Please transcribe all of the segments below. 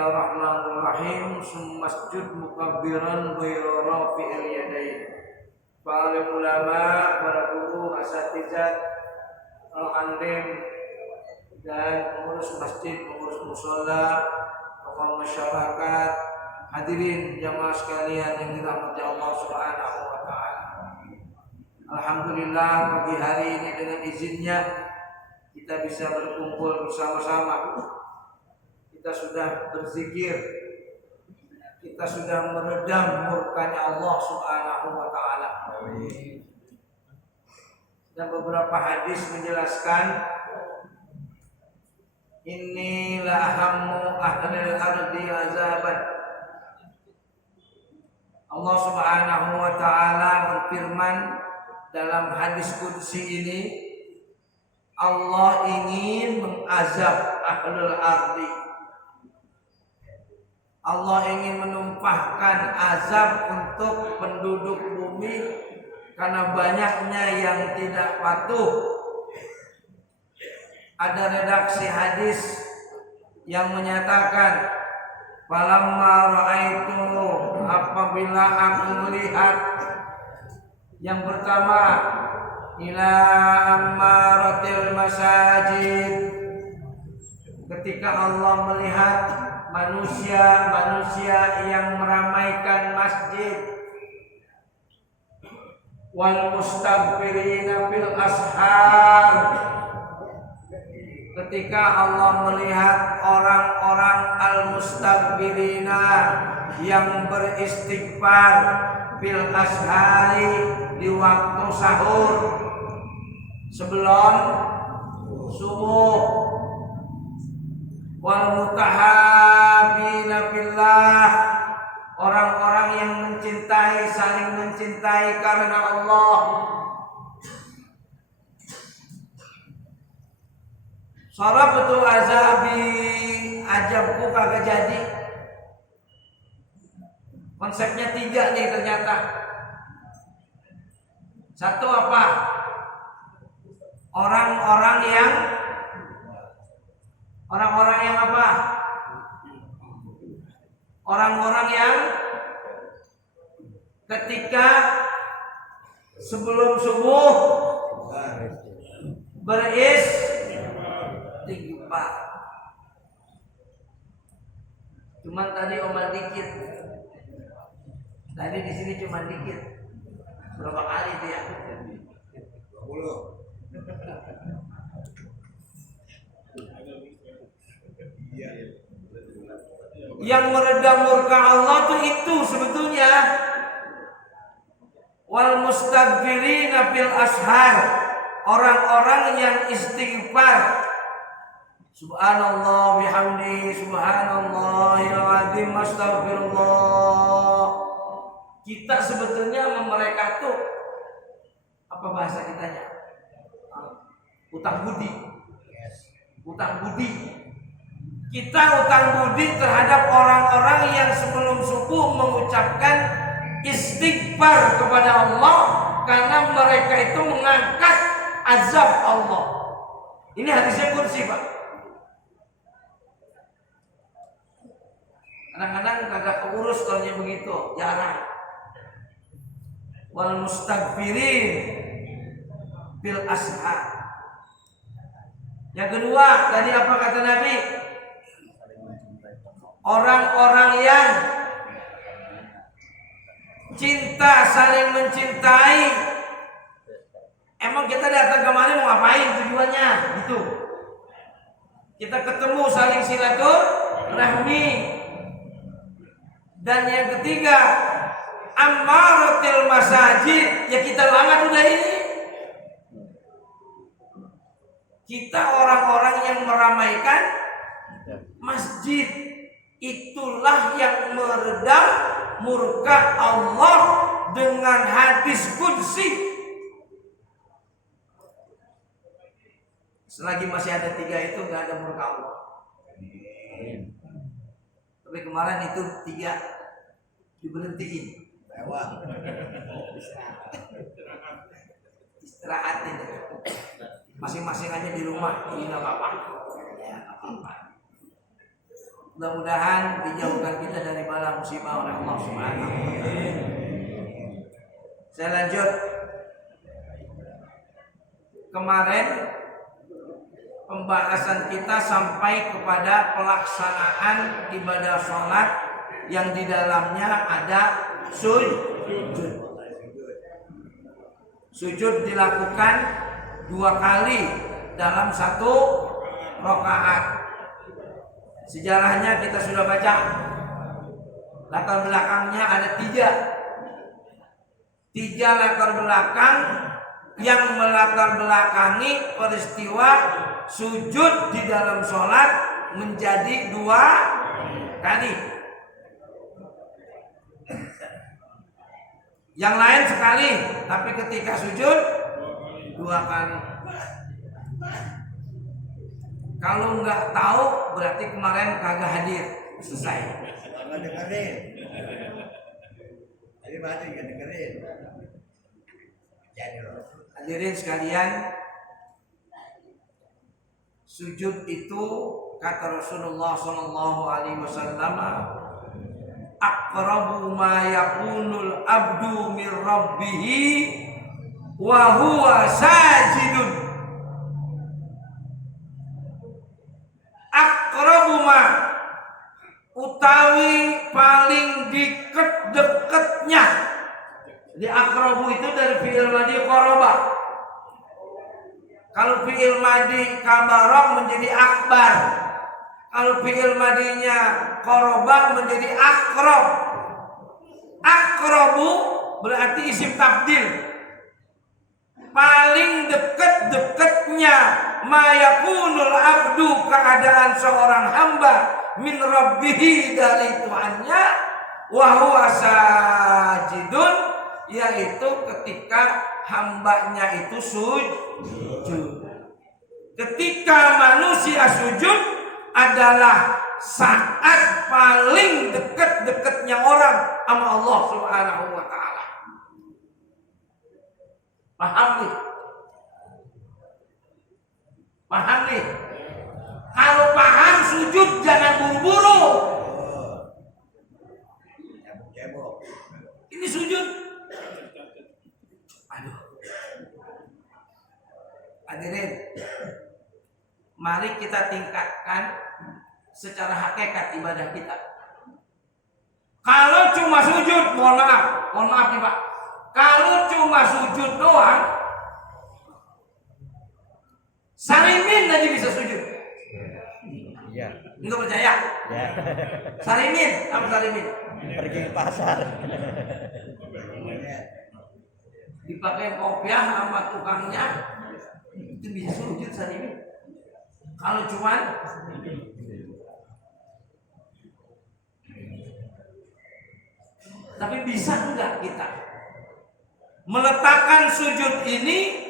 Bismillahirrahmanirrahim. Masjud mukabbiran ghairu rafi'il yadain. Para ulama, para guru, asatizat, al-alim dan pengurus masjid, pengurus mushola, tokoh masyarakat, hadirin jamaah sekalian yang dirahmati Allah Subhanahu wa taala. Alhamdulillah pagi hari ini dengan izinnya kita bisa berkumpul bersama-sama. Kita sudah berzikir, kita sudah meredam murkanya Allah Subhanahu wa taala. Dan beberapa hadis menjelaskan inilah hammu ahlil ardi azaban. Allah Subhanahu wa taala berfirman dalam hadis qudsi ini, Allah ingin mengazab ahlul ardi. Allah ingin menumpahkan azab untuk penduduk bumi karena banyaknya yang tidak patuh. Ada redaksi hadis yang menyatakan, falamma ra'aitu, apabila aku melihat, yang pertama, ila ammaratil masajid, ketika Allah melihat manusia-manusia yang meramaikan masjid, wal mustaghfirina fil ashar, ketika Allah melihat orang-orang al-mustaghfirina yang beristighfar fil ashari, di waktu sahur sebelum subuh, wal mutahabina fillah, orang-orang yang mencintai, saling mencintai karena Allah. Sarabtu azabi, ajabku kagak jadi. Konsepnya 3 nih ternyata. Satu apa? Orang-orang yang apa? Orang-orang yang ketika sebelum subuh beristighfar. Cuman tadi oman dikit. Tadi di sini cuma dikit. Berapa kali dia? 20. Yang meredam murka Allah itu sebetulnya wal mustaghfirina fil ashar, orang-orang yang istighfar. Subhanallah bihamdi, subhanallahil azim, astaghfirullah. Kita sebetulnya sama mereka tuh apa bahasa kitanya? Utang budi. Utang budi. Kita utang budi terhadap orang-orang yang sebelum subuh mengucapkan istighfar kepada Allah karena mereka itu mengangkat azab Allah. Ini hadisnya qudsi, Pak. Kadang-kadang kagak keurus kalau begitu, jarang. Wal mustaghfirin bil ashar. Yang kedua, tadi apa kata Nabi? Orang-orang yang cinta, saling mencintai. Emang kita datang kemari mau ngapain tujuannya? Gitu. Kita ketemu saling silaturahmi. Dan yang ketiga, ammaratil masajid, ya kita lama udah ini. Kita orang-orang yang meramaikan masjid. Itulah yang meredam murka Allah dengan hadis qudsi. Selagi masih ada 3 itu nggak ada murka Allah. Tapi kemarin itu 3 diberhentiin. Istirahatin. Masing-masing aja di rumah. Ini nggak apa-apa. Ya nggak apa-apa. Mudah-mudahan dijauhkan kita dari bala musibah oleh Allah Subhanahu wa taala. Saya lanjut. Kemarin pembahasan kita sampai kepada pelaksanaan ibadah sholat yang di dalamnya ada sujud. Sujud dilakukan 2 kali dalam 1 rakaat. Sejarahnya kita sudah baca. Latar belakangnya ada 3 latar belakang yang melatar belakangi peristiwa sujud di dalam sholat menjadi 2 kali. Yang lain sekali, tapi ketika sujud 2 kali. Kalau nggak tahu berarti kemarin kagak hadir. Selesai. Nggak dengerin. Tadi berarti nggak dengerin. Hadirin sekalian, sujud itu kata Rasulullah sallallahu alaihi wasallam, aqrabu ma yakunul abdu min rabbih wa huwa sajidun. Aqrabu ma utawi paling deket-deketnya. Di aqrabu itu dari fi'il madi qaraba. Kalau fi'il madi kabara menjadi akbar. Kalau fi'il madinya qaraba menjadi aqrab. Aqrabu berarti isim tabdil. Paling dekat-dekatnya ma yakunul abdu, keadaan seorang hamba min rabbihi, dari Tuhannya, wa huwa sajidun, yaitu ketika hambanya itu sujud. Ketika manusia sujud adalah saat paling dekat-dekatnya orang sama Allah Subhanahu wa taala. Paham nih? Paham nih? Kalau paham sujud jangan buru-buru. Ini sujud. Aduh. Hadirin, mari kita tingkatkan secara hakikat ibadah kita. Kalau cuma sujud, mohon maaf nih Pak. Kalau cuma sujud doang, Salimin aja bisa sujud. Iya. Enggak percaya? Ya. Salimin, apa Salimin? Pergi ke pasar. Dipakai kopiah sama tukangnya, itu bisa sujud Salimin. Kalau cuman tapi bisa enggak kita meletakkan sujud ini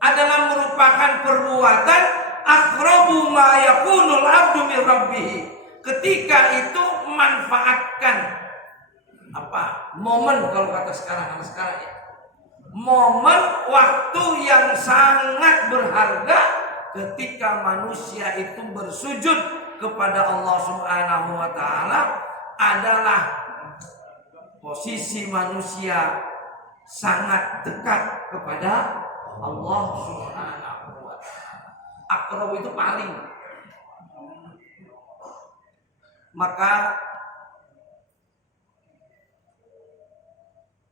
adalah merupakan perbuatan aqrabu ma yakunul abdu min rabbih. Ketika itu manfaatkan momen, kalau kata sekarang ya, momen waktu yang sangat berharga ketika manusia itu bersujud kepada Allah Subhanahu wa taala, adalah posisi manusia sangat dekat kepada Allah Subhanahu wa taala. Aqrab itu paling. Maka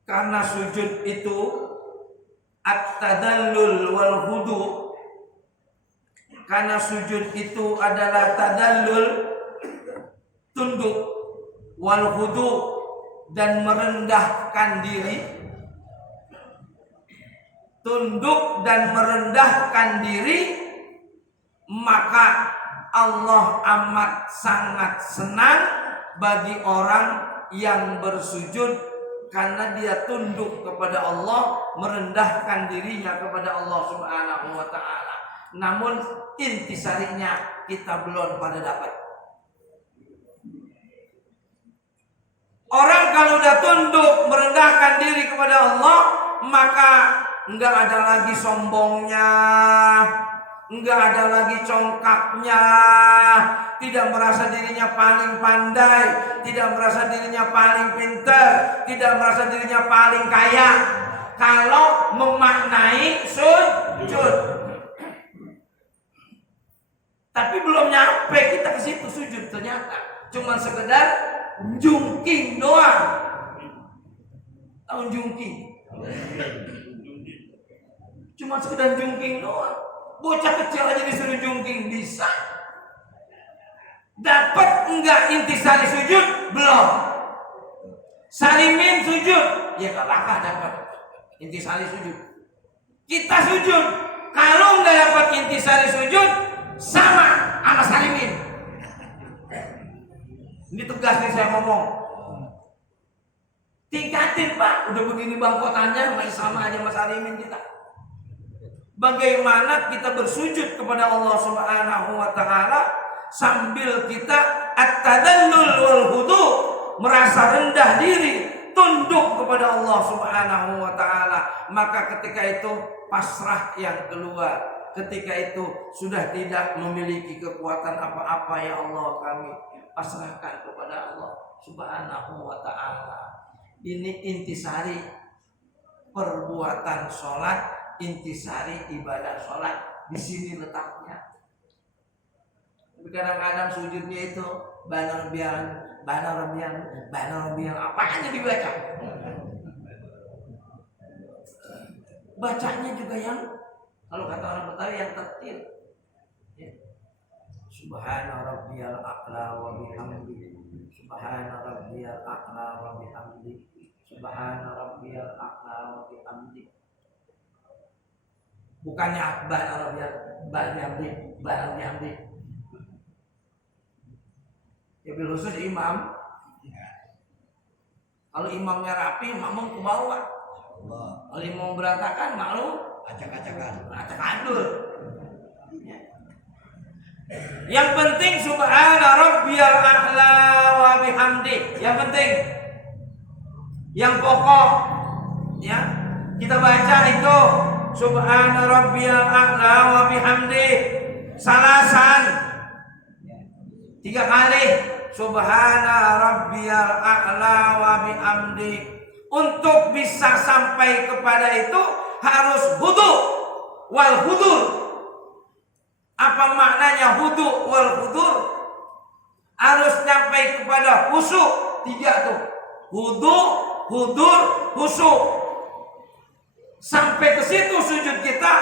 karena sujud itu at-tadallul wal hudu, karena sujud itu adalah tadallul, tunduk, wal hudu, dan merendahkan diri. Tunduk dan merendahkan diri, maka Allah amat sangat senang bagi orang yang bersujud karena dia tunduk kepada Allah, merendahkan dirinya kepada Allah Subhanahu wa taala. Namun intisarinya kita belum pada dapat. Orang kalau udah tunduk merendahkan diri kepada Allah, maka enggak ada lagi sombongnya, enggak ada lagi congkaknya, tidak merasa dirinya paling pandai, tidak merasa dirinya paling pintar, tidak merasa dirinya paling kaya. Kalau memaknai sujud, tapi belum nyampe kita ke situ sujud, ternyata cuma sekedar jungking doang. Tahu jungking? Cuma sekedar jungking doang. Bocah kecil aja disuruh jungking bisa. Dapat enggak intisari sujud? Belum. Salimin sujud? Ya enggak bakal dapat intisari sujud. Kita sujud, kalau enggak dapat intisari sujud, sama salimin. Ini tegas nih saya ngomong. Tingkatin Pak, udah begini bangkotannya masih sama aja mas salimin kita. Bagaimana kita bersujud kepada Allah Subhanahu wa taala sambil kita at-tadallul wal hudu, merasa rendah diri, tunduk kepada Allah Subhanahu wa taala. Maka ketika itu pasrah yang keluar. Ketika itu sudah tidak memiliki kekuatan apa-apa, ya Allah kami pasrahkan kepada Allah Subhanahu wa taala. Ini intisari perbuatan sholat, intisari ibadah sholat, di sini letaknya. Tapi kadang-kadang sujudnya itu bana rabian apa aja dibaca. Bacanya juga yang kalau kata orang Betawi yang tertil. Ya. Subhana rabbiyal a'la wa bihamdi. Subhana rabbiyal a'la wa bihamdi. Subhana rabbiyal a'la wa bihamdi. Bukannya bihamdi. Ya bil khusus imam. Kalau imamnya rapi, makmum ke bawah. Kalau imam berantakan, maklum acak-acak. Yang penting subhana rabbiyal a'la wa bihamdi. Yang penting, yang pokok, ya kita baca itu subhana rabbiyal a'la wa bihamdi salasan 3 kali. Subhana rabbiyal a'la wa bihamdi. Untuk bisa sampai kepada itu harus hudu wal hudur. Apa maknanya hudu wal hudur? Harus sampai kepada khusyuk. 3 tuh. Hudu, hudur, khusyuk. Sampai ke situ sujud kita.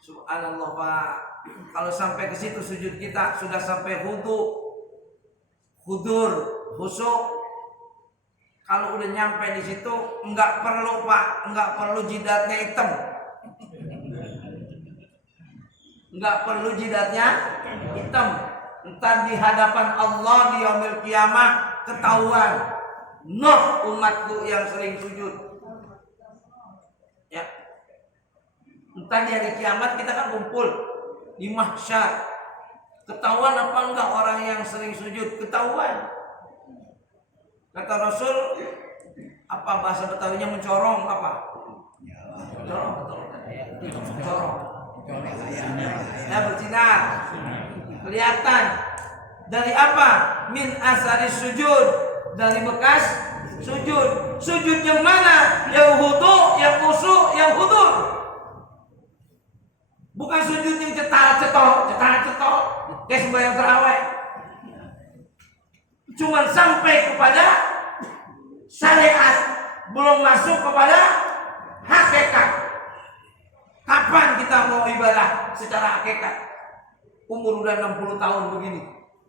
Subhanallah Pak. Kalau sampai ke situ sujud kita sudah sampai hudu, hudur, khusyuk. Kalau udah nyampe di situ enggak perlu Pak, enggak perlu jidatnya hitam. Enggak perlu jidatnya hitam. Entar di hadapan Allah di yaumil kiamah ketahuan. Noh umatku yang sering sujud. Ya. Entar di hari kiamat kita kan kumpul di mahsyar. Ketahuan apa enggak orang yang sering sujud? Ketahuan. Kata Rasul, apa bahasa Betawinya mencorong apa? Mencorong. Ya bersinar. Kelihatan. Dari apa? Min asari sujud. Dari bekas sujud. Sujud yang mana? Yang hudu, yang khusyuk, yang hudur. Bukan sujud yang cetak-cetok. Kayak sembahyang tarawih. Cuman sampai kepada syariat, belum masuk kepada hakikat. Kapan kita mau ibadah secara hakikat? Umur udah 60 tahun begini,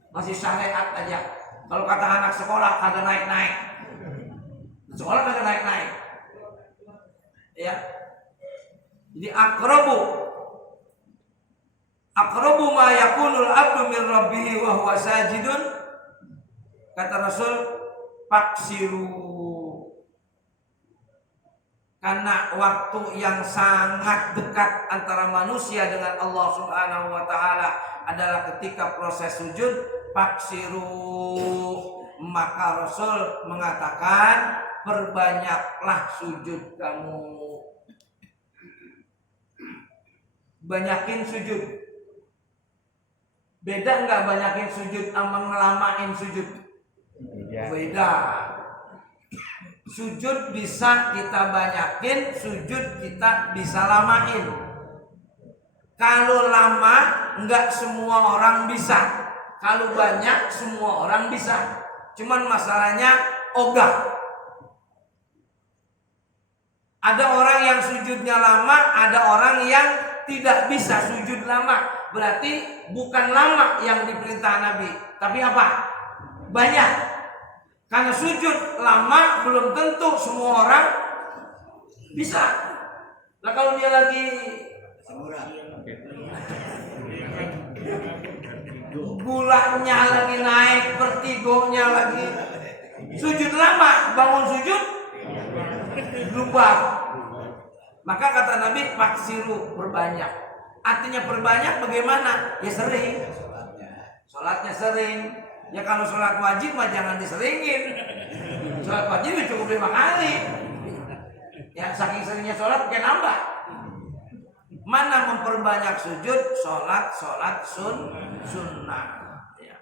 masih syariat aja. Kalau kata anak sekolah kagak naik-naik. Sekolah kagak naik-naik. Ya. Jadi akrabu ma yakunul abdu min rabbih wa huwa sajidun. Kata Rasul, paksiru. Karena waktu yang sangat dekat antara manusia dengan Allah Subhanahu wa taala adalah ketika proses sujud, paksiru. Maka Rasul mengatakan, perbanyaklah sujud kamu. banyakin sujud. Beda nggak banyakin sujud sama ngelamain sujud? Beda. Sujud bisa kita banyakin, sujud kita bisa lamain. Kalau lama nggak semua orang bisa. Kalau banyak semua orang bisa. Cuman masalahnya ogah. Ada orang yang sujudnya lama, ada orang yang tidak bisa sujud lama. Berarti bukan lama yang diperintah Nabi, tapi apa? Banyak. Karena sujud lama belum tentu semua orang bisa. Nah kalau dia lagi gulanya lagi naik, vertigonya lagi, sujud lama, bangun sujud lupa. Maka kata Nabi, maksiru, perbanyak. Artinya perbanyak bagaimana? Ya sering. Sholatnya sering. Ya kalau sholat wajib mah jangan diseringin. Sholat wajib cukup 5 kali. Ya saking seringnya sholat mungkin nambah. Mana memperbanyak sujud? Sholat sunnah. Ya.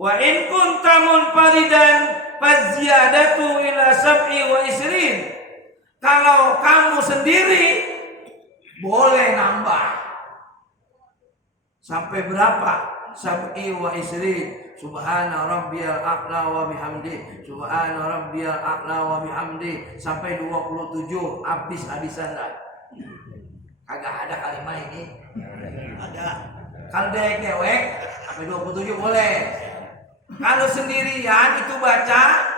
Wa in kunta munfaridan faziyadatu ila sab'i wa isrin. Kalau kamu sendiri boleh nambah. Sampai berapa? Sab'i wa isrin. Subhana rabbiyal a'la wa bihamdi. Subhana rabbiyal a'la wa bihamdi. Sampai 27 habis-habisan dah. Kagak ada kalimat ini. Ada. Kalau dewek sampai 27 boleh. Kalau sendirian itu baca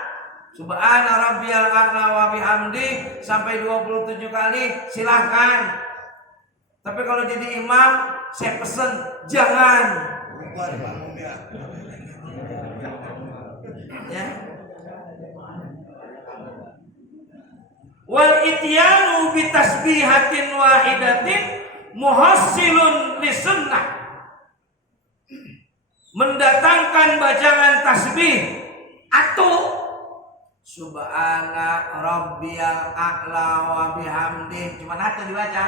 Subhana rabbiyal a'la wa bihamdi sampai 27 kali silahkan. Tapi kalau jadi imam saya pesen jangan. Bubar bangun ya. Ya. Wal ityanu bi tasbihatin wahidatin muhassilun lisunnah. Mendatangkan bacaan tasbih atau Subhana rabbiyal a'la wa bihamdi, cuma satu dibaca.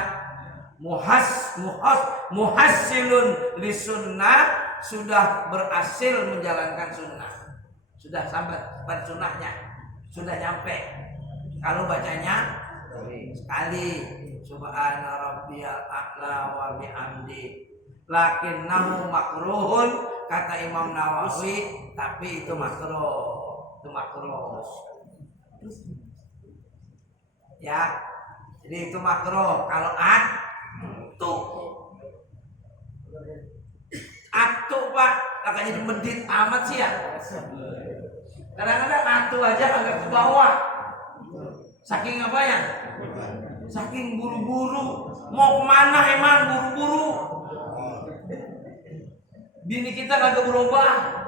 Muhassilun lisunnah, sudah berhasil menjalankan sunnah. Sudah sampai pada sunnahnya, sudah nyampe. Kalau bacanya sekali Subhana rabbiyal a'la wa bihamdi, lakinnahu makruhun, kata Imam Nawawi, tapi itu makruh. Itu makruh. Ya. Jadi itu makruh. Kalau atu Pak, katanya di medit amat sih ya. Kadang-kadang atu aja agak ke bawah. Saking apa ya? Saking buru-buru. Mau kemana emang buru-buru? Bini kita kagak berubah.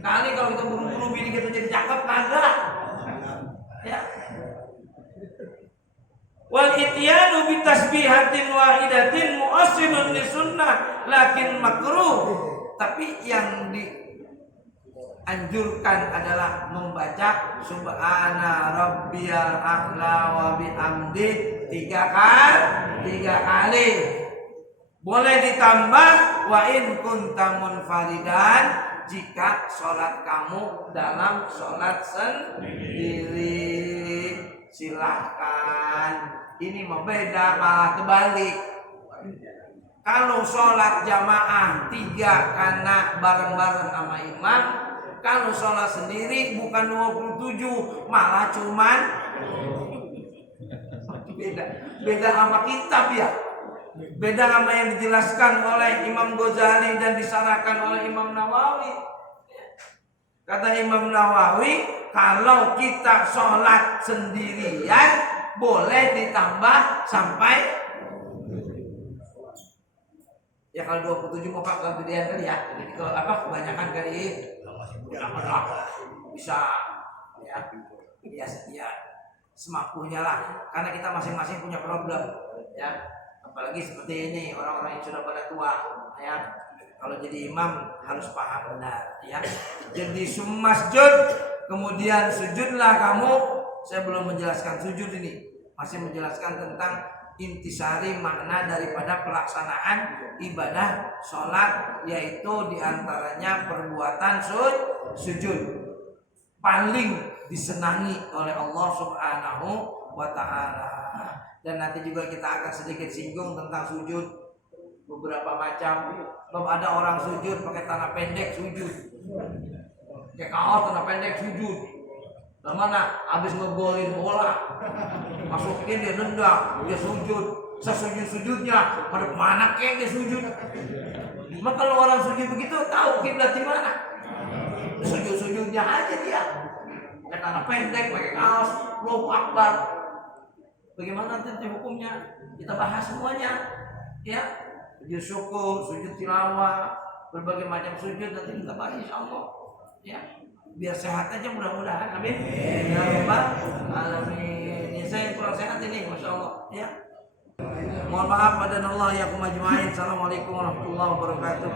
Kali kalau kita buru-buru bini kita jadi cakep kagak. Ya. Wal ityanu bi tasbihatin wahidatin mu'assilun lisunnah lakin makruh. Tapi yang dianjurkan adalah membaca Subhana rabbiyal a'la wa bihamdi 3 kali. Boleh ditambah wa in kunta munfaridan, jika sholat kamu dalam sholat sendiri. Silahkan. Ini beda, malah terbalik. Kalau sholat jamaah 3 karena bareng-bareng sama imam. Kalau sholat sendiri bukan 27, malah cuman beda sama kitab ya. Beda sama yang dijelaskan oleh Imam Ghazali dan disarankan oleh Imam Nawawi. Kata Imam Nawawi, kalau kita sholat sendirian boleh ditambah sampai, ya kalau 27 mau Pak kegedean kali ya. Jadi kalau kebanyakan kali bisa ya semampunya lah. Karena kita masing-masing punya problem ya. Apalagi seperti ini orang-orang yang sudah pada tua ya. Kalau jadi imam harus paham benar ya. Jadi masjud, kemudian sujudlah kamu. Saya belum menjelaskan sujud ini, masih menjelaskan tentang intisari makna daripada pelaksanaan ibadah sholat, yaitu diantaranya perbuatan sujud paling disenangi oleh Allah Subhanahu wa ta'ala. Dan nanti juga kita akan sedikit singgung tentang sujud beberapa macam. Belum ada orang sujud pakai tanah pendek sujud, pakai kaos tanah pendek sujud. Mana habis ngegolin bola, masukin dia nendang, dia sujud, sesujud-sujudnya, pada mana kek dia sujud. Maka kalau orang sujud begitu tahu kiblat di mana. Sujud-sujudnya aja dia, pakai tanah pendek, pakai kaos, Allahu Akbar. Bagaimana nanti hukumnya? Kita bahas semuanya, ya. Sujud syukur, sujud tilawah, berbagai macam sujud nanti kita bahas insyaallah, ya. Biar sehat aja mudah-mudahan, amin. Ya Rabbal alamin. Ini saya yang kurang sehat ini, masya Allah, ya. Mohon maaf pada Allah ya kumajmain. Assalamualaikum warahmatullahi wabarakatuh.